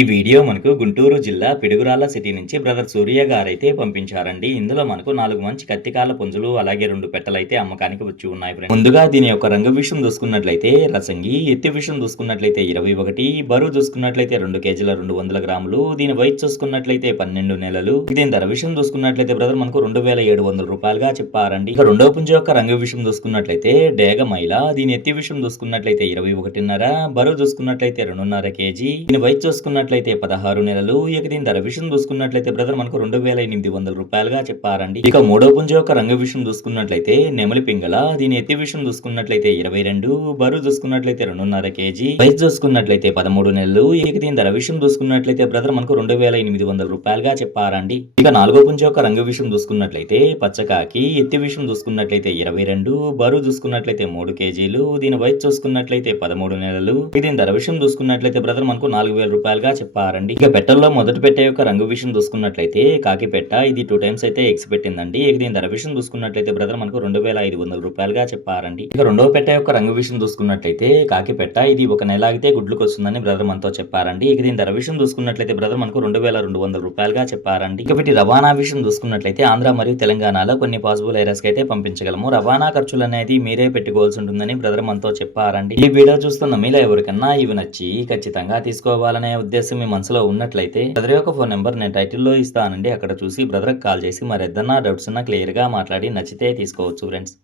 ఈ వీడియో మనకు గుంటూరు జిల్లా పిడుగురాళ్ల సిటీ నుంచి బ్రదర్ సూర్య గారైతే పంపించారండి. ఇందులో మనకు 4 మంచి కత్తికాల పుంజులు అలాగే 2 పెట్టలైతే అమ్మకానికి వచ్చి ఉన్నాయి ఫ్రెండ్స్. ముందుగా దీని యొక్క రంగు విషయం చూసుకున్నట్లయితే రసంగి, ఎత్తి విషయం చూసుకున్నట్లయితే 21, బరువు చూసుకున్నట్లయితే 2 కేజీల 200 గ్రాములు, దీని వయసు చూసుకున్నట్లయితే 12 నెలలు. దీని ధర విషయం చూసుకున్నట్లయితే బ్రదర్ మనకు 2700 రూపాయలుగా చెప్పారండి. ఇక రెండవ పుంజు యొక్క రంగు విషయం చూసుకున్నట్లయితే డేగ మైల, దీని ఎత్తి విషయం చూసుకున్నట్లయితే 21.5, బరువు చూసుకున్నట్లయితే 2.5 కేజీ, దీని వయసు చూసుకున్నట్లయితే 16 నెలలు. ఇక దీని ధర విషయం చూసుకున్నట్లయితే బ్రదర్ మనకు 2800 రూపాయలుగా చెప్పారండి. ఇక మూడో పుంజు యొక్క రంగు విషయం చూసుకున్నట్లయితే నెమలి పింగళ, దీని ఎత్తి విషయం చూసుకున్నట్లయితే 22, బరువు చూసుకున్నట్లయితే 2.5 కేజీ, వయసు చూసుకున్నట్లయితే 13 నెలలు. ఇక దీని ధర విషయం చూసుకున్నట్లయితే బ్రదర్ మనకు 2800 రూపాయలుగా చెప్పారండి. ఇక నాలుగో పుంజు యొక్క రంగు విషయం చూసుకున్నట్లయితే పచ్చకాకి, ఎత్తి విషయం చూసుకున్నట్లయితే 22, బరువు చూసుకున్నట్లయితే 3 కేజీలు, దీని వయసు చూసుకున్నట్లయితే 13 నెలలు. ఇక దీని ధర విషయం చూసుకున్నట్లయితే బ్రదర్ మనకు 4000 రూపాయలుగా చెప్పారండి. ఇక పెట్టల్లో మొదటి పెట్టె యొక్క రంగు విషయం చూసుకున్నట్లయితే కాకి పెట్ట, ఇది 2 టైమ్స్ అయితే ఎగ్స్ పెట్టిందండి. ఇక దీని ధర విషయం చూసుకున్నట్లయితే బ్రదర్ మనకు 2500 రూపాయలుగా చెప్పారండి. ఇక రెండవ పెట్టె యొక్క రంగు విషయం చూసుకున్నట్లయితే కాకి పెట్ట, ఇది 1 నెల ఆగితే గుడ్లకు వస్తుందని బ్రదర్ మనతో చెప్పారండి. ఇక దీని ధర విషయం చూసుకున్నట్లయితే బ్రదర్ మనకు 2200 రూపాయలుగా చెప్పారండి. ఇక వీటి రవాణా విషయం చూసుకున్నట్లయితే ఆంధ్ర మరియు తెలంగాణలో కొన్ని పాసిబుల్ ఏరియాస్ కి అయితే పంపించగలము. రవాణా ఖర్చులు అనేది మీరే పెట్టుకోవాల్సి ఉంటుందని బ్రదర్ మనతో చెప్పారండి. ఈ వీడియో చూస్తున్న మీలో ఎవరికన్నా ఇవి నచ్చి ఖచ్చితంగా తీసుకోవాలనే ఉద్దేశం మీ మనసులో ఉన్నట్లయితే బ్రదర్ యొక్క ఫోన్ నెంబర్ నేను టైటిల్లో ఇస్తానండి. అక్కడ చూసి బ్రదర్ కాల్ చేసి మరి ఏదన్నా డౌట్స్ ఉన్నా క్లియర్ గా మాట్లాడి నచ్చితే తీసుకోవచ్చు ఫ్రెండ్స్.